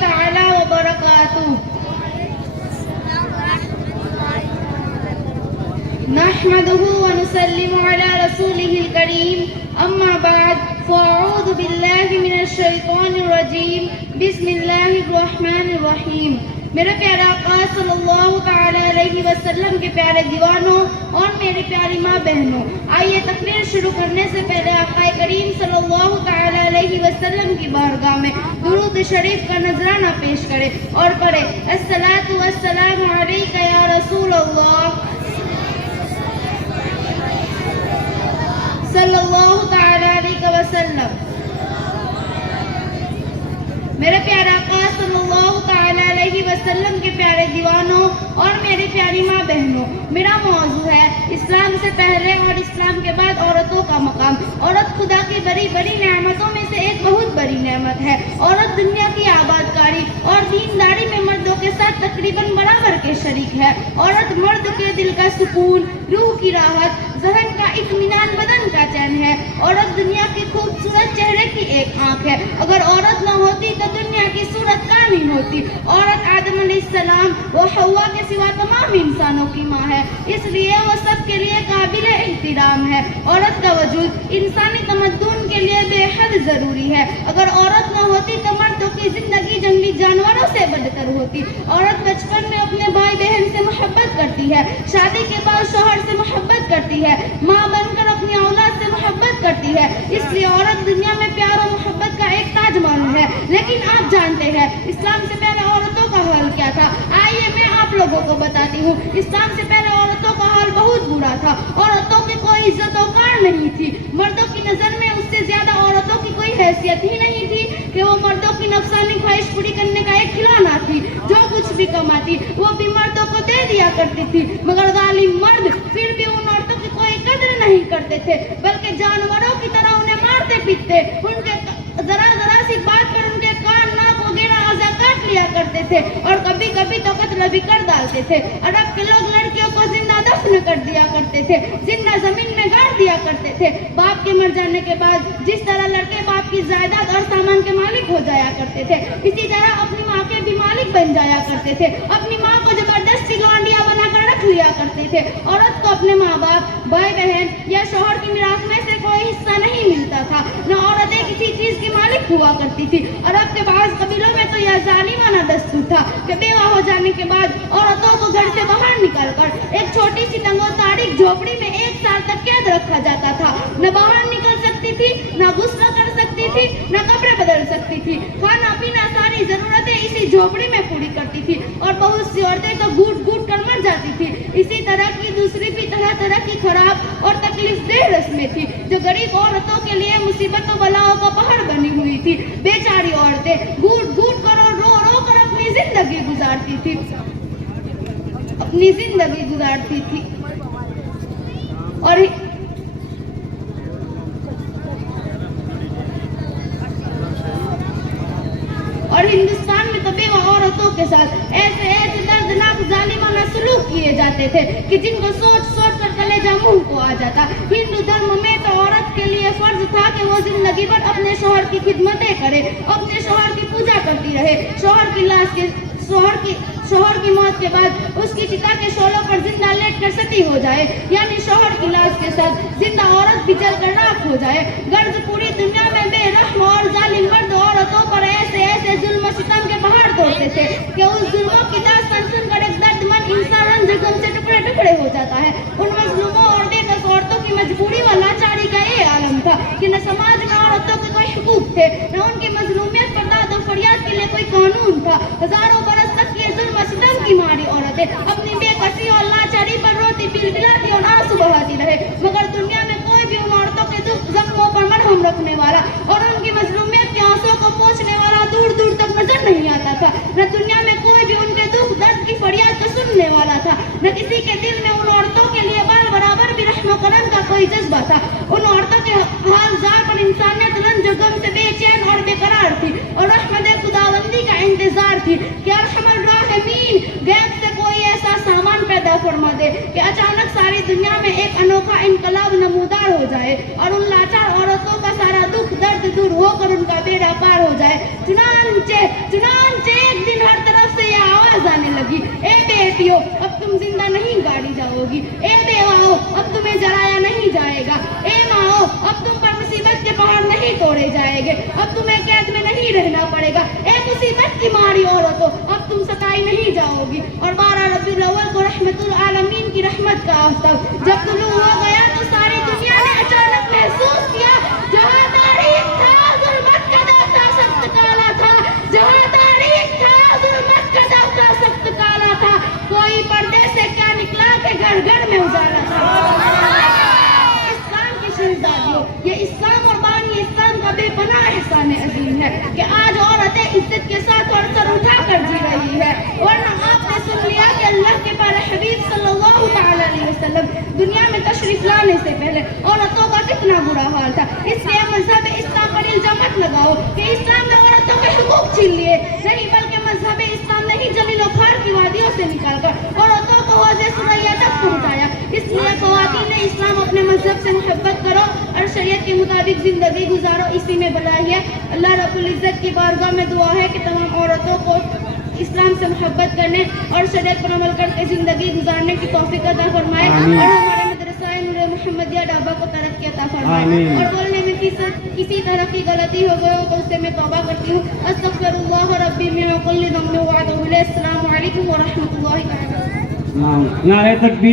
تعالی وبرکاتہ. نحمده ونسلم على رسوله الكريم. اما بعد فاعوذ باللہ من الشیطان الرجیم. بسم اللہ الرحمن الرحیم. میرے پیارے آقا صلی اللہ تعالی علیہ وسلم کے پیارے دیوانوں اور میری پیاری ماں بہنوں، آئیے تقریر شروع کرنے سے پہلے آقا کریم صلی اللہ تعالی علیہ وسلم کی بارگاہ میں درود شریف کا نذرانہ پیش کرے اور پڑھے الصلاۃ والسلام علیک یا رسول اللہ صلی اللہ تعالی علیہ وسلم. میرے پیارے آقا صلی اللہ تعالی علیہ وسلم کے پیارے دیوانوں اور میری پیاری ماں بہنوں، میرا موضوع ہے اسلام سے پہلے اور اسلام کے بعد عورتوں کا مقام. عورت خدا کی بڑی بڑی نعمتوں میں سے ایک بہت بڑی نعمت ہے. عورت دنیا کی آباد کاری اور دینداری میں مردوں کے ساتھ تقریباً برابر کے شریک ہے. عورت مرد کے دل کا سکون، روح کی راحت، ذہن کا اطمینان، بدن کا چین ہے. عورت دنیا کی خوبصورت چہرے کی ایک آنکھ ہے. اگر عورت نہ ہوتی تو دنیا کی صورت کا نہیں ہوتی. عورت آدم علیہ السلام و حوا کے سوا تمام انسانوں کی ماں ہے، اس لیے وہ سب کے لیے قابل احترام ہے. عورت کا وجود انسانی تمدن کے لیے بے حد ضروری ہے. اگر عورت نہ ہوتی تو مردوں کی زندگی جنگلی جانوروں سے بدتر ہوتی. عورت بچپن میں اپنے بھائی بہن سے محبت کرتی ہے، شادی کے بعد شوہر سے محبت کرتی ہے، ماں بن کر اپنی اولاد سے محبت کرتی ہے. اس لیے عورت دنیا میں پیار و محبت کا ایک تاج محل ہے. لیکن آپ جانتے ہیں اسلام سے پہلے عورتوں کا حال کیا تھا؟ آئیے میں آپ لوگوں کو بتاتی ہوں. اسلام سے پہلے عورتوں کا حال بہت برا تھا. عورتوں کی کوئی عزت و وقار نہیں تھی. مردوں کی نظر میں اس سے زیادہ عورتوں کی کوئی حیثیت ہی نہیں تھی کہ وہ مردوں کی نفسانی خواہش پوری کرنے کا ایک کھلونا تھی. جو کچھ بھی کماتی وہ بھی مردوں کو دے دیا کرتی تھی. مگر ظالم مرد پھر بھی ان عورتوں کی کوئی قدر نہیں کرتے تھے، بلکہ جانوروں کی طرح انہیں مارتے پیٹتے، ان کے ذرا سی بات پر ان کے کان، ناک وغیرہ اعضاء کاٹ لیا کرتے تھے اور کبھی کبھی تو قتل بھی کر ڈالتے تھے. عرب کے لوگ لڑکیوں کو زندہ دفن کر دیا کرتے تھے، زندہ زمین میں گاڑ دیا کرتے تھے. باپ کے مر جانے کے بعد جس طرح لڑکے باپ کی جائیداد اور سامان کے مالک ہو جایا کرتے تھے، اسی طرح اپنی ماں کے بھی مالک بن جایا کرتے تھے. اپنی ماں کو زبردستی لونڈیا بنا کر رکھ لیا کرتے تھے. عورت کو اپنے ماں باپ، بھائی بہن یا شوہر کی میراث میں سے کوئی حصہ نہیں ملتا تھا، نہ عورتیں کسی چیز کی مالک ہوا کرتی تھی. عرب کے بعض قبیلوں میں تو یہ ظالمانہ دستور تھا کہ بیوہ ہو جانے کے بعد عورتوں کو گھر سے باہر نکال کر ایک چھوٹی سی تنگ و تاریک جھوپڑی میں 1 سال تک قید رکھا جاتا تھا. نہ باہر نکل سکتی تھی، نہ غسل کر سکتی تھی، نہ کپڑے بدل سکتی تھی. کھانا پینا ساری ضرورتیں اسی جھوپڑی میں پوری کرتی تھی اور بہت سی عورتیں تو گھوٹ گھوٹ کر مر جاتی تھی. اسی طرح کی دوسری بھی طرح کی خراب اور تکلیف دہ رسمیں تھی جو غریب عورتوں کے لیے مصیبت و بلاؤں کا پہاڑ بنی ہوئی تھی. بیچاری عورتیں گھوٹ گھوٹ کر اور رو رو کر اپنی زندگی گزارتی تھی. اور ہندوستان میں تو بیوہ عورتوں کے ساتھ ایسے دردناک ظالمانہ سلوک کیے جاتے تھے کہ جن کو سوچ کر کلیجہ منہ کو آ جاتا. ہندو دھرم میں تو عورت کے لیے فرض تھا کہ وہ زندگی بھر اپنے شوہر کی خدمتیں کرے، اپنے شوہر کی پوجا کرتی رہے. شوہر کی موت کے بعد اس کی چتا کے شعلوں پر زندہ لیٹ کر ستی ہو جائے، یعنی شوہر کی لاش کے ساتھ زندہ عورت بھی جل کر راکھ ہو جائے. غرض پوری دنیا میں بے رحم اور ظالم مرد عورتوں پر ایسے ظلم و ستم کے پہاڑ توڑتے تھے کہ اس ظلموں کی داستان سن کر ایک درد مند انسان رنج غم سے ٹکڑے ٹکڑے ہو جاتا ہے. ان مظلوموں اور بے کس عورتوں کی مجبوری و لاچاری کا یہ عالم تھا کہ نہ سماج میں عورتوں کے کوئی حقوق تھے، نہ ان کی مظلومیت پر داد و فریاد کے لیے کوئی قانون تھا. ہزاروں برس تک یہ ظلم و ستم کی ماری عورتیں اپنی بے کسی اور لاچاری پر روتی بلبلاتی اور آنسو بہاتی رہے، مگر دنیا میں کوئی بھی ان عورتوں کے دکھ زخموں پر مرہم رکھنے والا اور ان کی مظلومیت کے آنسوں کو پوچھنے والا دور دور تک نظر نہیں آتا تھا. نہ دنیا میں کوئی بھی ان کے دکھ درد کی فریاد کو سننے والا تھا، نہ کسی کے دل میں ان عورتوں کے لیے بال برابر بھی رحم و کرم کا کوئی جذبہ تھا. ان عورتوں کے حال زار پر انسانیت رنج و غم سے بے چین اور بے قرار تھی اور رحمت خداوندی کا انتظار تھی کہ ارحم الراحمین غیب سے کوئی ایسا سامان پیدا فرما دے کہ اچانک ساری دنیا میں ایک انوکھا انقلاب نمودار ہو جائے اور ان لاچار عورتوں کا سارا دکھ درد دور ہو کر ان کا بیڑا پار ہو جائے. چنانچہ بیٹیوں اب تم زندہ نہیں گاڑی جاؤ گی، اے بیواؤں اب تمہیں جلایا نہیں جائے گا، اے ماؤں اب تم پر مصیبت کے پہاڑ نہیں توڑے جائیں گے، اب تمہیں قید میں نہیں رہنا پڑے گا، اے مصیبت کی ماری عورتوں اب تم ستائی نہیں جاؤ گی۔ اور 12 ربیع الاول کو رحمت العالمین کی رحمت کا آفتاب جب طلوع ہو گیا تو ساری دنیا نے اچانک محسوس کیا جہاں تاریخ تھا ظلمت کا دفتر سخت کالا تھا، جہاں تاریخ تھا ظلمت کا دفتر سخت کالا تھا، کوئی پردے سے کیا نکلا کہ گھر گھر میں اجالا تھا۔ اسلام کی شہزادیوں یہ اسلام اور بانی اسلام کا بے پناہ احسان عظیم ہے کہ آج عورتیں عزت کے ساتھ اور سر اٹھا کر جی رہی ہے، ورنہ آپ نے سن لیا کہ اللہ کے پیارے حبیب صلی اللہ تعالی علیہ وسلم دنیا میں تشریف لانے سے پہلے عورتوں کا کتنا برا حال تھا۔ اس لیے مذہب اسلام پر الزام مت لگاؤ کہ اسلام نے عورتوں کے حقوق چھین لیے، نہیں بلکہ مذہب اسلام نے ہی جلیل و خار کی وادیوں سے نکال کر عورتوں کو حوض ثریا تک پہنچایا۔ اس لیے خواتین اسلام اپنے مذہب سے محبت کرو اور شریعت کے مطابق زندگی گزارو، اسی میں بھلائی ہے۔ اللہ رب العزت کی بارگاہ میں دعا ہے کہ تمام عورتوں کو اسلام سے محبت کرنے اور شریعت پر عمل کر کے زندگی گزارنے کی توفیق عطا فرمائے، اور ہمارے مدرسہ نور محمدیہ ڈابا کو ترقی عطا فرمائے، اور بولنے میں کسی طرح کی غلطی ہو گئی ہو تو اس سے میں توبہ کرتی ہوں۔ استغفر اللہ ربی من کل ذنب واتوب الیہ۔ السلام علیکم ورحمۃ اللہ وبرکاتہ۔ نعرہ تکبیر۔